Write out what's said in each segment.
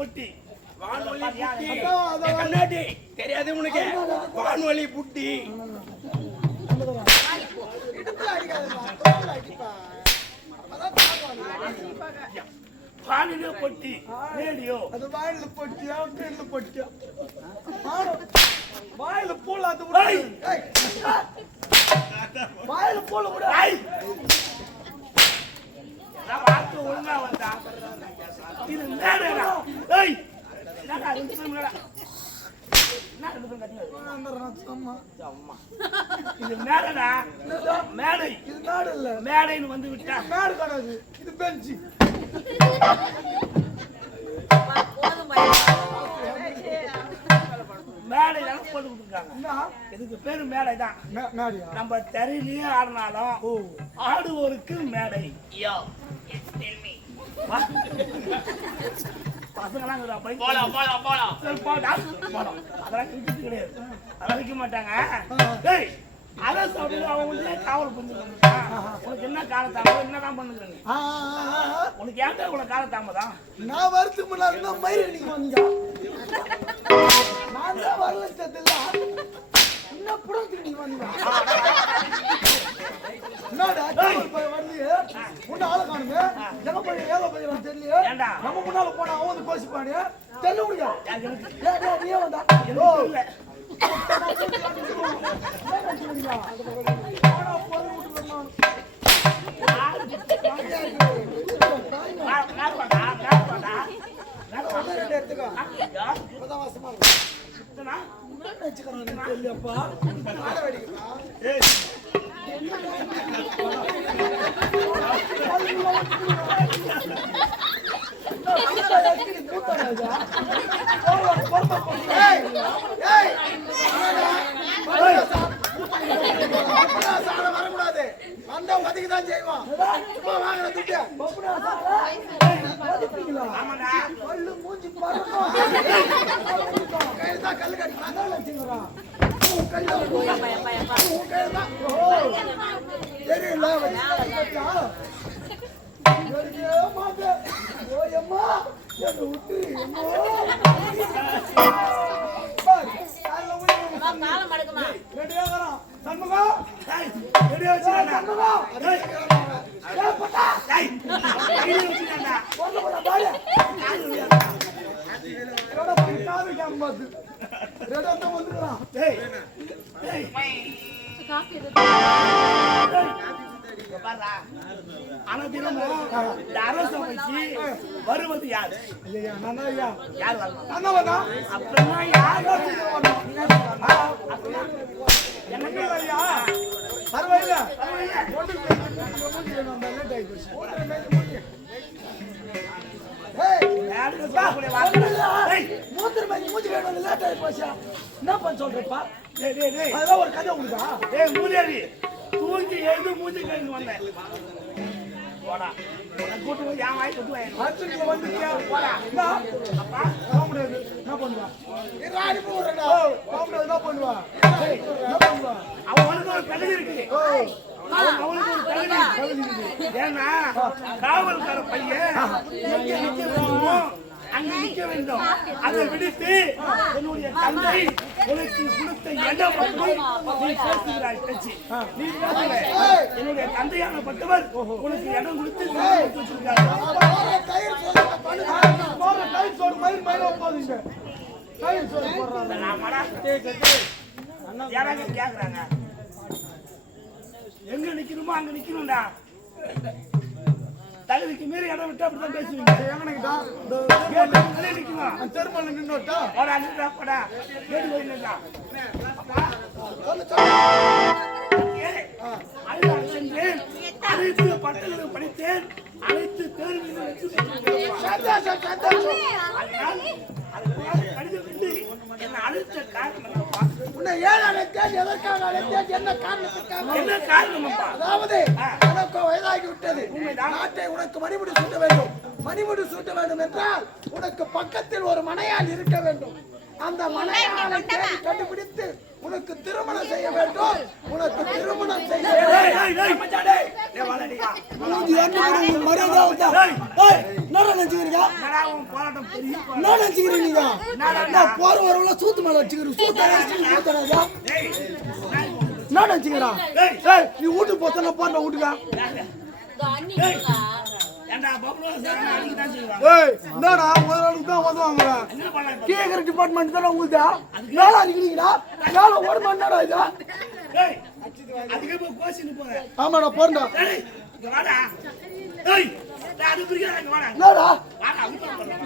பொட்டி கண்ணாடி தெரியாது உனக்கு? வான்வழி புட்டி வானில பொட்டி ரேடியோ அது வாயில பொட்டியா ட்ரெயின்ல பொட்டியா வாயில போல அது வாயில போல கூட வார்த்தை ஒழுங்கா வந்தா இது மேடா ஏய் என்னடா மேடா இது மேடா மேடை இது நாடு இல்ல மேடைன்னு வந்து விட்டா மேடு கிடையாது இது பெஞ்சு மேடை தான் போட்டு கொடுத்துருக்காங்க இதுக்கு பேரு மேடை தான் நம்ம தெரியலையே ஆடினாலும் ஆடுவோருக்கு மேடை பசங்களாம் அதெல்லாம் கிரிக்கெட் கிடையாது அதெல்லாம் வைக்க மாட்டாங்க அரசு அப்படின்னு அவங்களே காவல் பண்ணிருக்காங்க உனக்கு என்ன காலத்தாமதம் என்னதான் பண்ணுங்க உனக்கு ஏன்டா இவ்வளவு காலத்தாமதம் நான் வரதுக்கு முன்னாடி மயிர் நீங்க வந்தீங்க நான் தான் வரல தெரியல என்ன புடத்துக்கு நீங்க வந்தீங்க என்னடா வந்து உன்ன ஆள காணுங்க எங்க போய் ஏதோ போய் தெரியல நம்ம முன்னால போனா அவன் வந்து கோசிப்பானே தெரியல முடியா நீ வந்தா இல்ல வரக்கூடாது அந்த மதிக்குதான் செய்வான் வாங்கின துட்டு மூஞ்சி கல்லு கட்டி வருவது யாரு யார் பரவாயில்ல என்ன பண்ண சொல்றப்பா அதெல்லாம் ஒரு கதை உண்டா மூதேவி தூங்கி எழுந்து மூஞ்சி கழிந்து வந்தேன் கூட்டு போய் என் வாய் கொண்டு போடா போக முடியாது என்ன பண்ணுவா என்ன பண்ணுவா அவனுக்கு ஒரு கழுதி இருக்கு அவனுக்கு ஒரு கழுதி இருக்கு ஏன்னா காவல்கார பையன் எங்க நிக்க வேண்டுமோ அங்க நிக்க வேண்டும் அதை விடுத்து என்னுடைய தந்தை உனக்கு கொடுத்த இடம் பற்றி நீ பேசுகிறாய் பேச்சு நீ பேசல என்னுடைய தந்தையானப்பட்டவர் உனக்கு இடம் கொடுத்து வச்சிருக்காரு யாராவது கேக்குறாங்க எங்க நிக்கணுமோ அங்க நிக்கணும்டா தகுதிக்கு மீறி இடம் விட்டு அப்படிதான் பேசுவீங்க நிக்கணும் தெருமல்ல நின்னுட்டா அனைத்து பட்டங்களும் படித்தேன் அனைத்து தேர்வுகளும் என்ன அழைத்த காரணம் உன்னை ஏன் அழைத்தேன் எதற்காக அழைத்தேன் என்ன காரணத்துக்காக என்ன காரணம் அதாவது உனக்கு வயதாகி விட்டது நாட்டை உனக்கு மணிமுடி சூட்ட வேண்டும் மணிமுடி சூட்ட வேண்டும் என்றால் உனக்கு பக்கத்தில் ஒரு மனையாள் இருக்க வேண்டும் அந்த மனையாளை கண்டுபிடித்து உனக்கு திருமணம் செய்ய வேண்டும். உனக்கு திருமணம் செய்ய டேய், டேய், டேய், மச்சான், டேய். டேய், வாடா, என்னடா நினைச்சுக்கிறீங்க? என்னடா உன் போராட்டம் பெரிய போராட்டம். என்ன நினைச்சுக்கிறீங்க நீங்க? நான் போற வரவுல சூத்து மேல வச்சுக்கிறேன். சூத்தராஜா டேய், என்ன நினைச்சுக்கிறா? ஏய் நீ வீட்டுக்கு போத்தன போறா வீட்டுக்கு. ஏன்டா பப்ளு சார் அடிக்க தான் செய்வாங்க. ஏய் என்னடா ஒரு ஆளுக்கு தான் வருவாங்க. என்ன பண்ணலாம் இப்ப? கேக்குற டிபார்ட்மெண்ட் தான உங்களுக்கு. மேல அடிக்கிறீங்கடா. மேல ஓட மாட்டடா இது. டேய், அதுக்கு இப்ப கோச்சின்னு போறேன். ஆமாடா போறடா. டேய், இங்க வாடா. டேய், டேய், அது பிரியா இங்க வாடா. என்னடா? வாடா, உள்ள போறேன்.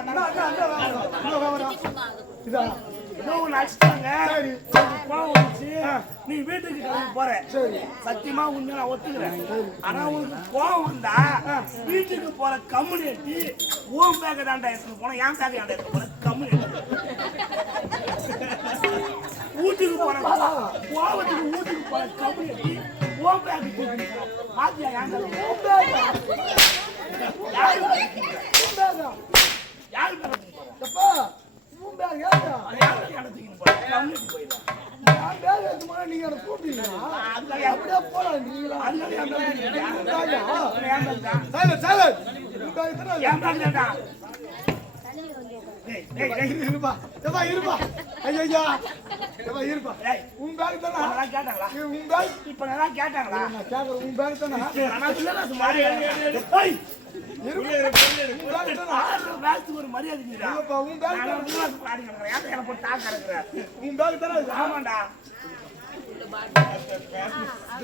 என்னடா? இதா ஏதோ ஒண்ணு அடிச்சிட்டாங்க. கோவம் வந்துச்சு. நீ வீட்டுக்கு கிளம்பி போற. சத்தியமா உண்மை நான் ஒத்துக்கிறேன். ஆனா உனக்கு கோவம் வந்தா வீட்டுக்கு போற கம்யூனிட்டி ஓம் பேக்க தாண்டா எடுத்து போன என் பேக்க தாண்டா எடுத்து போன கம்யூனிட்டி வீட்டுக்கு போற கோவத்துக்கு வீட்டுக்கு போற கம்யூனிட்டி ஓம் பேக்கு பாத்தியா யாரு யாரு எப்பா உன் பேக் ஏடா? இடத்துக்கு போற கம்யூனிட்டி போயிடலாம். நான் பேக் எடுத்து போனா நீங்க என்ன கூப்பிட்டீங்களா? அப்படியே போலாம் நீங்களா? Silent silent. உன் பேக் எத்தனை? என் பேக்கு தாண்டா. டேய், டேய், டேய். இருப்பா. எப்பா இருப்பா. ஐயா. எப்பா இருப்பா. டேய், உன் பேக் தானா? நல்லா கேட்டாங்களா? உன் பேக் இப்ப நல்லா கேட்டாங்களா? நான் கேக்குறேன். உன் பேக் தானா? ஆனா இல்லடா சும்மா. ஏய், பேஸ்க்கு ஒரு மரியாதை இல்லடா. இல்லப்பா உன் பேக் நான் வந்து பாடி கறக்குறேன். ஏன் என்ன போட்டு தாக்க கறக்குற? உன் பேக் தானா? ஆமாடா.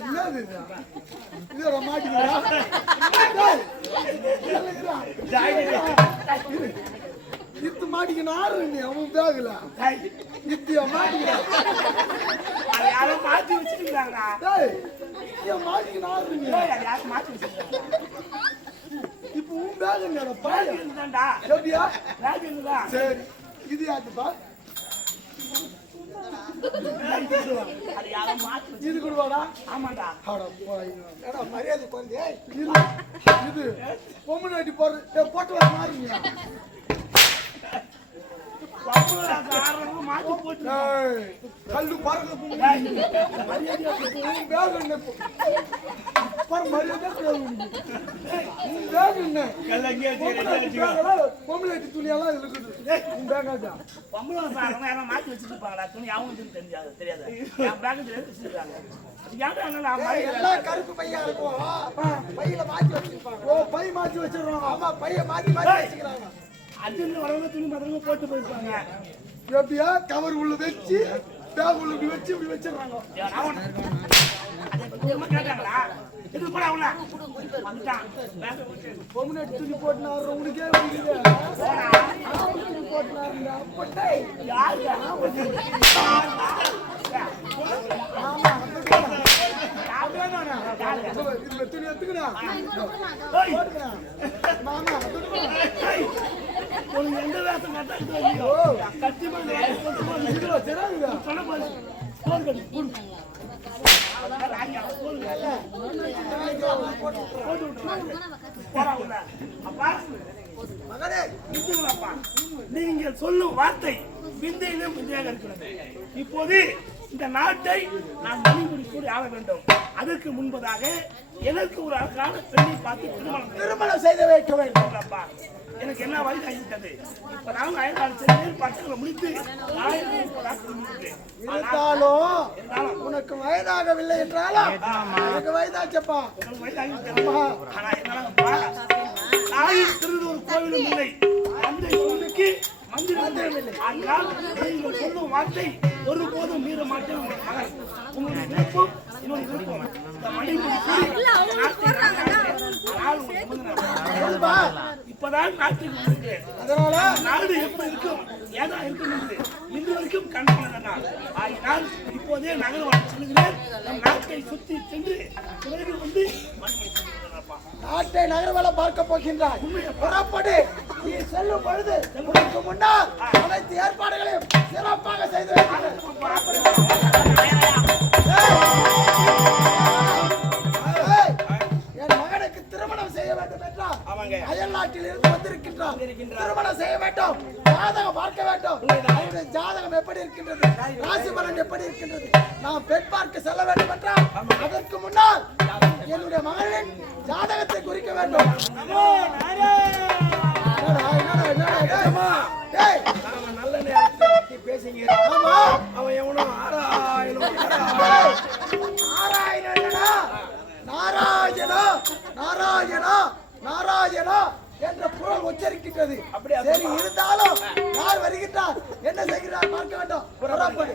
என்னது இது? இதோட மாட்டிக்கிறா. இத்து மாட்டிக்கின ஆறு நீ அவன் பேக்ல. டேய், இத்திய மாட்டிக்கிறா. அது யாரோ மாத்தி வச்சிருக்காங்கடா. டேய் இத்திய மாட்டிக்கின ஆறு நீ. டேய், அது யாரோ மாத்தி வச்சிருக்காங்க. இப்போ உன் பேக் என்னடா பேக் பாய்? இருக்குதான்டா. எப்படியா? பேக் இருக்குதா? சரி இது யாத்துப்பா? அது யாரோ மாத்தி வச்சு. இது கொடுவாடா. ஆமாடா. அட போய். எடா மரியாதை கொஞ்சம். ஏய் இது பொம்முனாட்டி போற போட்டு வர மாறீங்க. பப்புல காரணமா மாத்தி போட்டு. ஏய் கல்லு பறக்க டேய், போங்க. மரியாதையா பேசு. உன் பேக் என்ன? பர மரியாதை கொடுங்க. உன் பேக் என்ன? பொம்முனாட்டி துணியெல்லாம் இருக்குது. உன் பேக் ஆச்சா? பம்பளம் சாரமா யாரோ மாத்தி வச்சிருப்பாங்கடா. துணி அவங்களுக்கு தெரியாது. என் பேக் வச்சிருக்காங்க. ஏன்டா என்ன எல்லாம் கருப்பு பையா இருக்கும். பையில மாத்தி வச்சிருப்பாங்க. ஓ பை மாத்தி வச்சிருவாங்க. ஆமா பைய மாத்தி மாத்தி வச்சிருக்காங்க. அர்ஜுன் வரவங்க துணி பத்திரமா போட்டு போயிருப்பாங்க. எப்படியா கவர் உள்ள வச்சு பேக் உள்ள இப்படி வச்சு இப்படி வச்சிருக்காங்க. கேட்டாங்களா? இது போடா உள்ள வந்துட்டான். பேக் போட்டு பொம்முனாட்டி துணி போட்டுனாரு உனக்கே பிடிக்குது. துணி போட்டுனாருங்க. அப்பட்டே யாரு? ஆமா அப்படியே நானா இதுல துணி எடுத்துக்கடா. போடுங்க. மாமா உனக்கு எந்த வேஷம் கட்டா தெரியும். கட்டி மாதிரி இதுல தெரியாதுங்க. சொன்ன பாரு. போன் கட்டி போடு. போடா உள்ள. அப்பா மகனே நிறுத்துங்களப்பா. நீங்கள் சொல்லும் வார்த்தை விந்தையிலும் விந்தையாக இருக்கிறது. இப்போது இந்த நாட்டை நான் மணிமுடி கூடி ஆள வேண்டும். அதற்கு முன்பதாக எனக்கு ஒரு அழகான பெண்ணை பார்த்து திருமணம் செய்து வைக்க வேண்டும். அப்பா எனக்கு என்ன வயது ஆகிவிட்டது. இப்ப நான் 5 பட்டங்களை முடித்து 1030 இருந்தாலும் உனக்கு வயதாகவில்லை என்றாலும் எனக்கு வயதாச்சப்பா. ஆனா என்னப்பா தாயின் திருது ஒரு கோவிலும் இல்லை. அந்த கோவிலுக்கு மந்திரம் இல்லை. ஆனால் நீங்கள் சொல்லும் வார்த்தை ஒருபோதும் மீற மாட்டேன். உங்கள் மகன் உங்களுடைய விருப்பம் இன்னொரு விருப்பம். இந்த மணிமுடி இப்பதான் நாட்டுக்கு வந்திருக்கிறேன். அதனால நாடு எப்படி இருக்கும் ஏதா இருக்கும் என்று இன்று வரைக்கும் கண்டுகொள்ளலாம். ஆகினால் இப்போதே நகரம் செல்கிறேன். நம் நாட்டை சுற்றி சென்று பிறகு வந்து நாட்டை நகர்வலம் பார்க்க போகின்றாய். புறப்படு. நீ செல்லும் பொழுது உனக்கு முன்னால் அனைத்து ஏற்பாடுகளையும் சிறப்பாக செய்து என் மகனுக்கு திருமணம் செய்ய வேண்டும் என்றால் ஆமாங்க. அயல் நாட்டில் இருந்து வந்திருக்கின்றார். திருமணம் செய்ய வேண்டும், ஜாதகம் பார்க்க வேண்டும். அவருடைய ஜாதகம் எப்படி இருக்கின்றது, ராசி பலன் எப்படி இருக்கின்றது, நாம் பெண் பார்க்க செல்ல வேண்டும் என்றால் அதற்கு முன்னால் என்னுடைய மகளின் ஜாதகத்தை குறிக்க வேண்டும். டேய், அவன் நல்ல நேரத்தை பத்தி பேசிங்க. ஆமா, அவன் எவனோ ஆராயணும் நாராயணனா நாராயணா நாராயணா நாராயணா என்ற குரல் உச்சரிக்கின்றது. சரி, இருந்தாலும் யார் வருகின்றார், என்ன செய்கிறார் பார்க்க வேண்டும். புறப்படு.